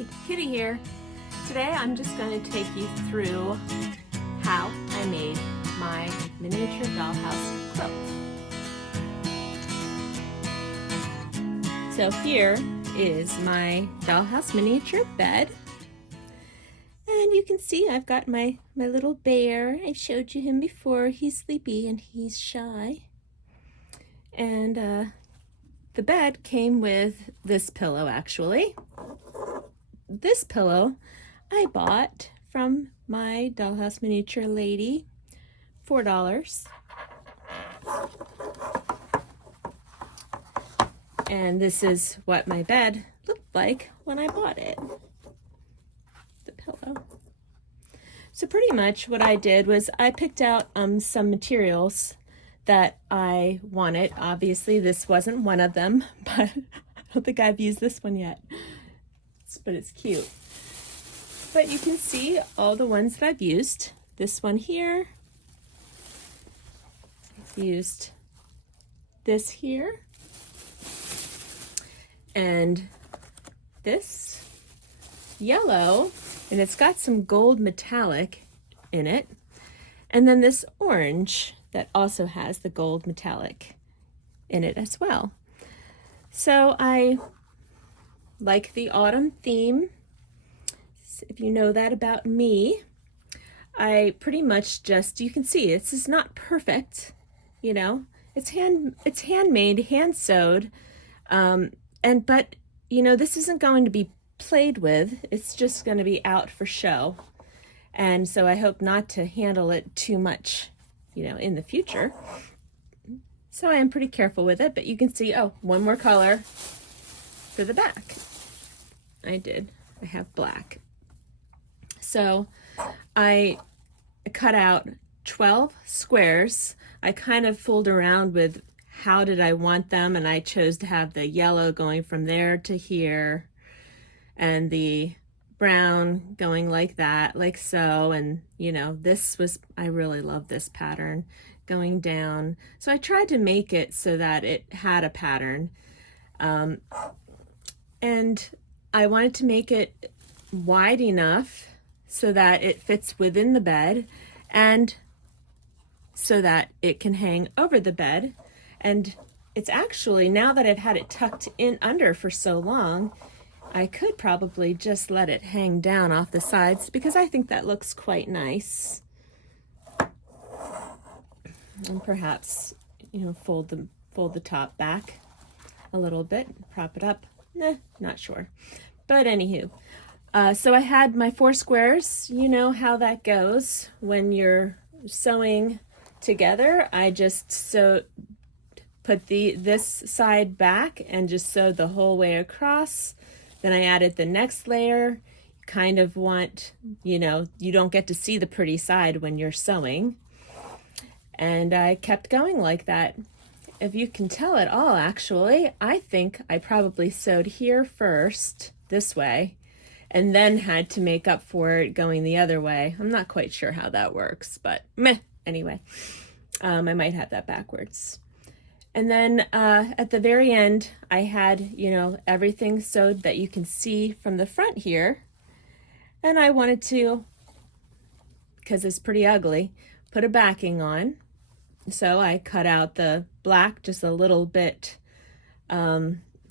Hey, Kitty here. Today I'm just going to take you through how I made my miniature dollhouse quilt. So here is my dollhouse miniature bed. And you can see I've got my little bear. I showed you him before. He's sleepy and he's shy. And the bed came with this pillow actually. This pillow I bought from my dollhouse miniature lady, $4. And this is what my bed looked like when I bought it, the pillow. So pretty much what I did was I picked out some materials that I wanted. Obviously this wasn't one of them, but I don't think I've used this one yet. But it's cute. But you can see all the ones that I've used. This one here. I've used this here. And this yellow, and it's got some gold metallic in it. And then this orange that also has the gold metallic in it as well. So I like the autumn theme. If you know that about me, I pretty much just, you can see this is not perfect, you know, it's handmade, hand sewed, but you know, this isn't going to be played with. It's just going to be out for show, and so I hope not to handle it too much, you know, in the future. So I am pretty careful with it, but you can see, oh, one more color for the back. I have black. So I cut out 12 squares. I kind of fooled around with how did I want them, and I chose to have the yellow going from there to here and the brown going like that, like so. And you know, I really love this pattern going down. So I tried to make it so that it had a pattern. And I wanted to make it wide enough so that it fits within the bed and so that it can hang over the bed. And it's actually, now that I've had it tucked in under for so long, I could probably just let it hang down off the sides because I think that looks quite nice. And perhaps, you know, fold the top back a little bit, prop it up. Not sure. But anywho, so I had my 4 squares. You know how that goes when you're sewing together. I just put this side back and just sewed the whole way across. Then I added the next layer. You kind of want, you know, you don't get to see the pretty side when you're sewing. And I kept going like that. If you can tell at all, actually, I think I probably sewed here first, this way, and then had to make up for it going the other way. I'm not quite sure how that works, but meh, anyway. I might have that backwards. And then at the very end, I had, you know, everything sewed that you can see from the front here. And I wanted to, because it's pretty ugly, put a backing on. So I cut out the black just a little bit,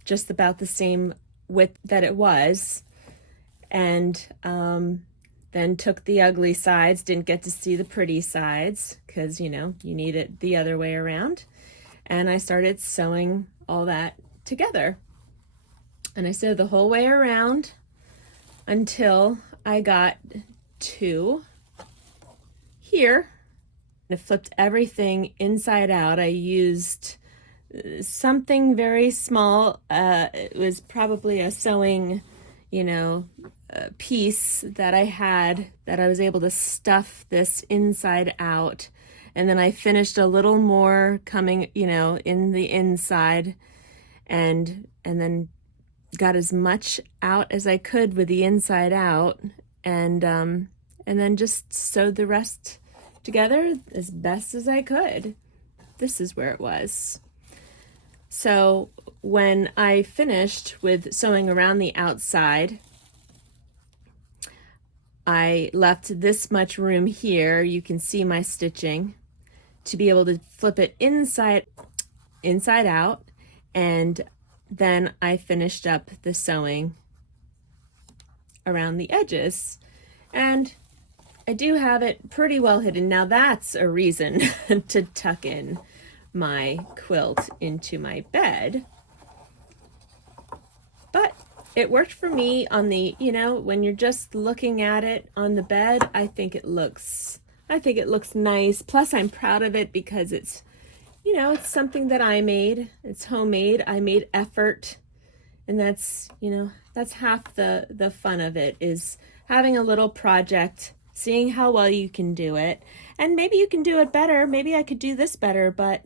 just about the same width that it was, and then took the ugly sides, didn't get to see the pretty sides because, you know, you need it the other way around. And I started sewing all that together. And I sewed the whole way around until I got to here. I flipped everything inside out. I used something very small. It was probably a sewing, you know, piece that I had that I was able to stuff this inside out. And then I finished a little more coming, you know, in the inside, and then got as much out as I could with the inside out, and then just sewed the rest together as best as I could. This is where it was. So when I finished with sewing around the outside, I left this much room here, you can see my stitching, to be able to flip it inside out, and then I finished up the sewing around the edges. And I do have it pretty well hidden. Now that's a reason to tuck in my quilt into my bed. But it worked for me on the, you know, when you're just looking at it on the bed, I think it looks nice. Plus I'm proud of it because it's, you know, it's something that I made. It's homemade. I made effort. And that's, you know, that's half the fun of it, is having a little project, seeing how well you can do it. And maybe you can do it better. Maybe I could do this better, but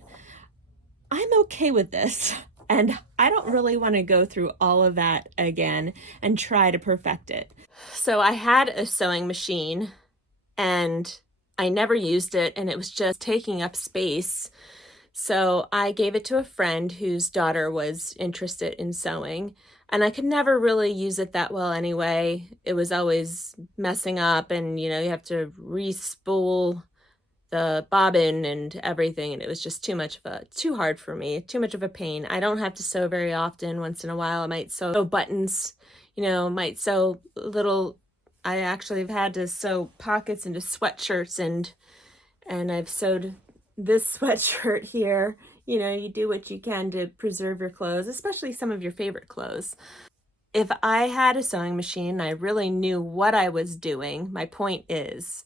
I'm okay with this. And I don't really want to go through all of that again and try to perfect it. So I had a sewing machine and I never used it, and it was just taking up space. So I gave it to a friend whose daughter was interested in sewing, and I could never really use it that well anyway. It was always messing up, and you know, you have to re-spool the bobbin and everything, and it was just too hard for me, too much of a pain. I don't have to sew very often. Once in a while I might sew buttons, you know, might sew little, I actually have had to sew pockets into sweatshirts, and I've sewed this sweatshirt here. You know, you do what you can to preserve your clothes, especially some of your favorite clothes. If I had a sewing machine, I really knew what I was doing. My point is,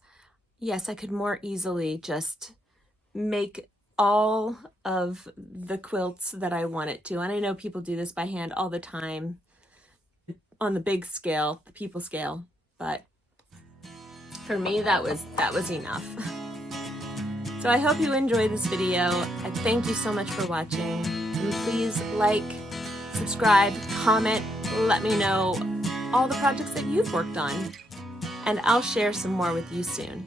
yes, I could more easily just make all of the quilts that I wanted to. And I know people do this by hand all the time on the big scale, the people scale, but for me, that was enough. So I hope you enjoyed this video. I thank you so much for watching. And please like, subscribe, comment, let me know all the projects that you've worked on. And I'll share some more with you soon.